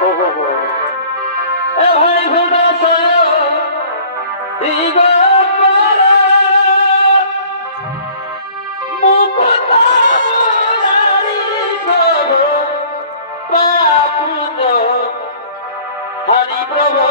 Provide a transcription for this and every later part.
এ ভাই ঘটাস দিগম্বর মুকুতা মুরারি সব প্রাকৃত হরি প্রভু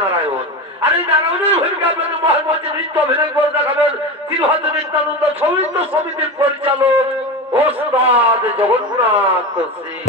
নারায়ণ আর এই নারায়ণের ভূমিকা মহামন্ত্রী নৃত্য অভিনয় করে দেখাবেন তিরুহাত নিত্যানন্দ সমিত সমিতির পরিচালক ওস্তাদ জগন্নাথ সিং।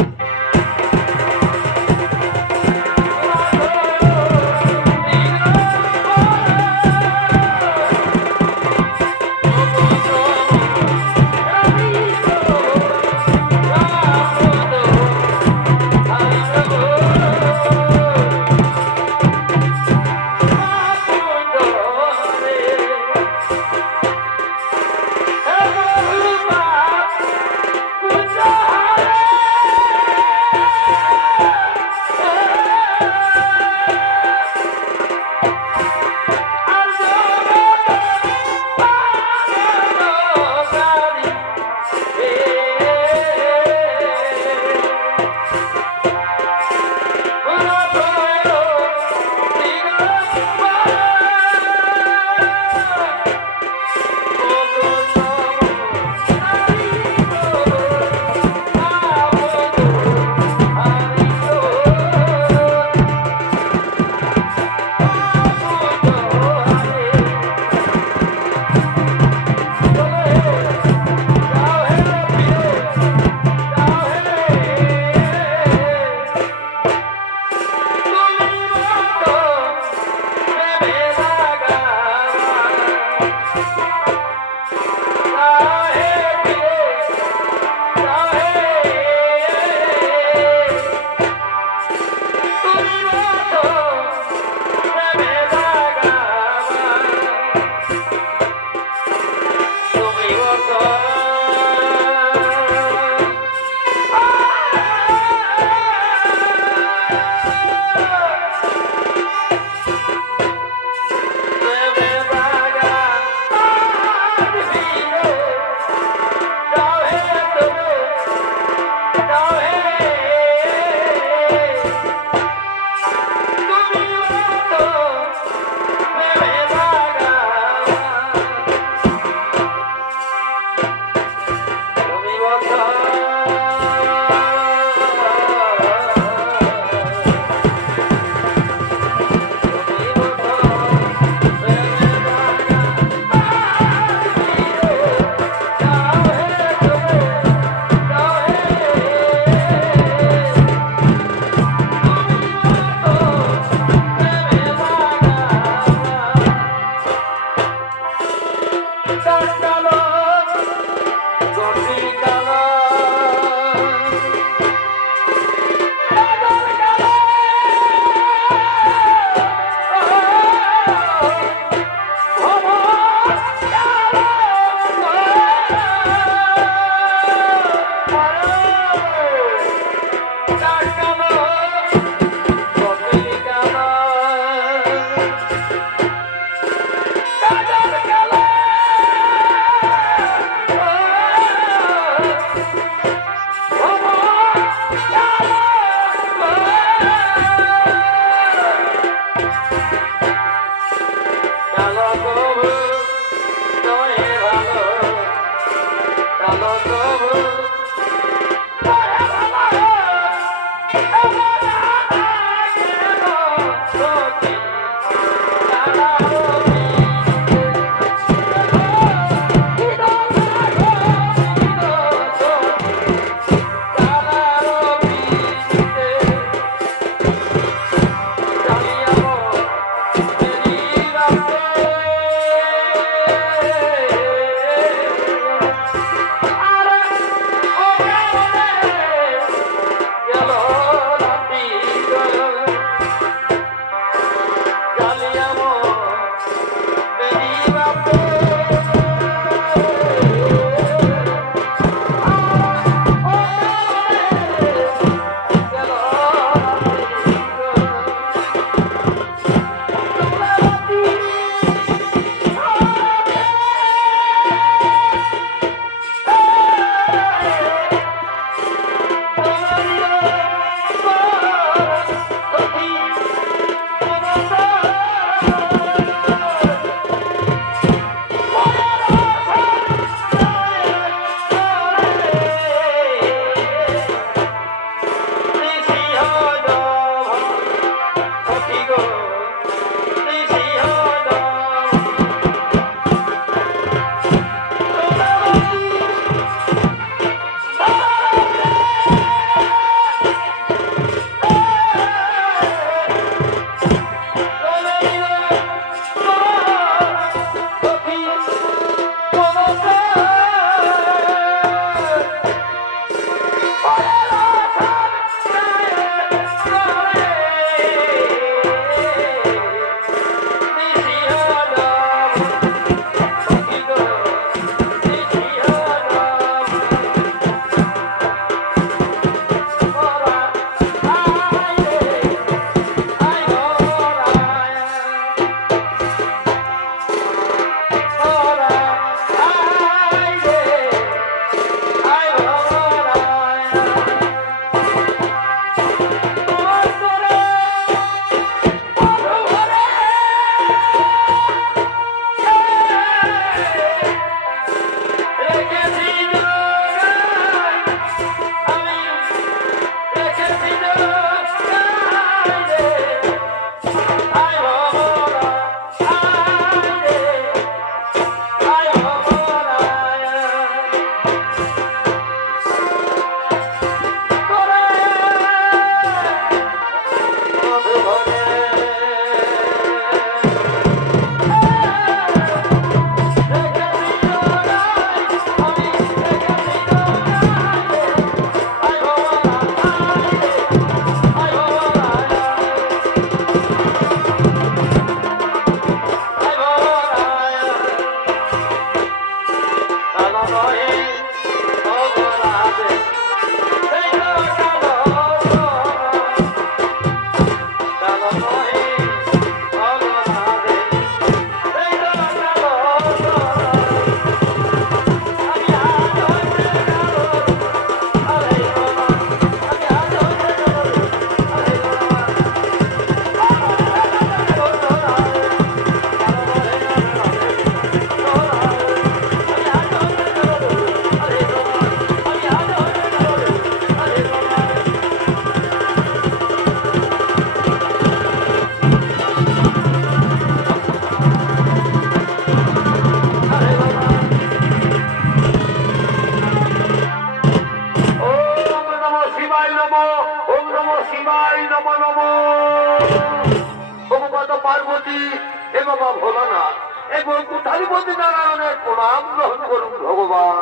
এই বৈকুণ্ঠাধিপতি নারায়ণের প্রণাম গ্রহণ করুন ভগবান।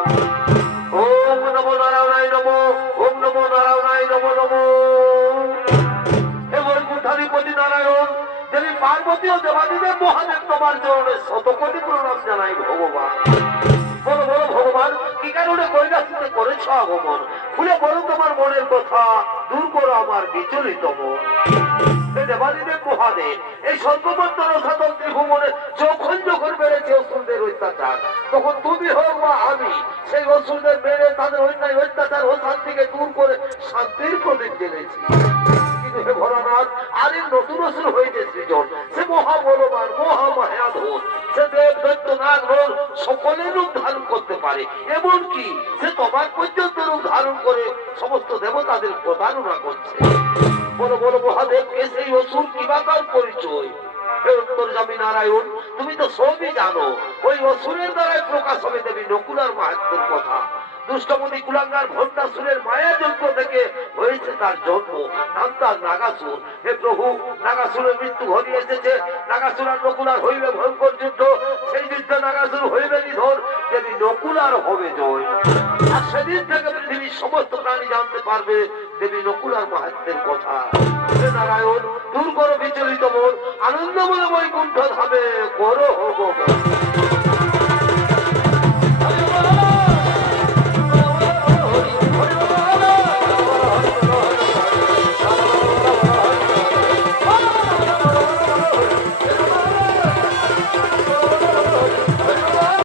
ওম নমো নারায়ণায় নমো, ওম নমো নারায়ণায় নমো নমো। হে বৈকুণ্ঠাধিপতি নারায়ণ, দেবী পার্বতী ও দেবাদিদেব মহাদেব তোমার চরণে শতকোটি প্রণাম জানাই ভগবান। বলো বলো ভগবান, কি কারণে কৈলাসে করেছ আগমন? খুলে বলো তোমার মনের কথা, দূর করো আমার বিচলিত মন। দেবাদিদেব মহাদেব, এই সর্বমন্ত রসাতল ত্রিভুবনে যখন যখন বেড়েছে অসুরদের অত্যাচার, তখন তুমি হোক বা আমি সেই অসুরদের মেরে তাদের অন্যায় অত্যাচার ও শান্তিকে দূর করে শান্তির প্রদীপ জেলেছি। কিন্তু হে ভোলানাথ, আর এই নতুন অসুর হয়েছে সৃজন। সে মহাবলবান, মহামায়াধর, সে দেব দৈত্য নাগ নর সকলের রূপ ধারণ করতে পারে। এমনকি সে তোমার পর্যন্ত রূপ ধারণ করে সমস্ত দেবতাদের প্রতারণা করছে। বলো বলো মহাদেব, কে সেই অসুর, কিবা তার পরিচয়? হে অন্তর্যামী নারায়ণ, তুমি তো সবই জানো। ওই অসুরের দ্বারাই প্রকাশ হবে দেবী নকুলার মাহাত্ম্যের কথা। দুষ্টমতি কুলাঙ্গার ভণ্ডাসুরের মায়া যজ্ঞ থেকে হয়েছে তার জন্ম, নাম তার নাগাসুর। হে প্রভু, নাগাসুরের মৃত্যু ঘনিয়ে এসেছে। নাগাসুর আর নকুলার হইবে ভয়ঙ্কর যুদ্ধ। সেই যুদ্ধে নাগাসুর হইবে নিধন, দেবী নকুলার হবে জয়। আর সেদিন থেকে পৃথিবীর সমস্ত প্রাণী জানতে পারবে দেবী নকুলার মাহাত্ম্যের কথা। হে নারায়ণ, দূর করো বিচলিত মন, আনন্দ বলে বৈকুণ্ঠ ধামে করো ভগবান।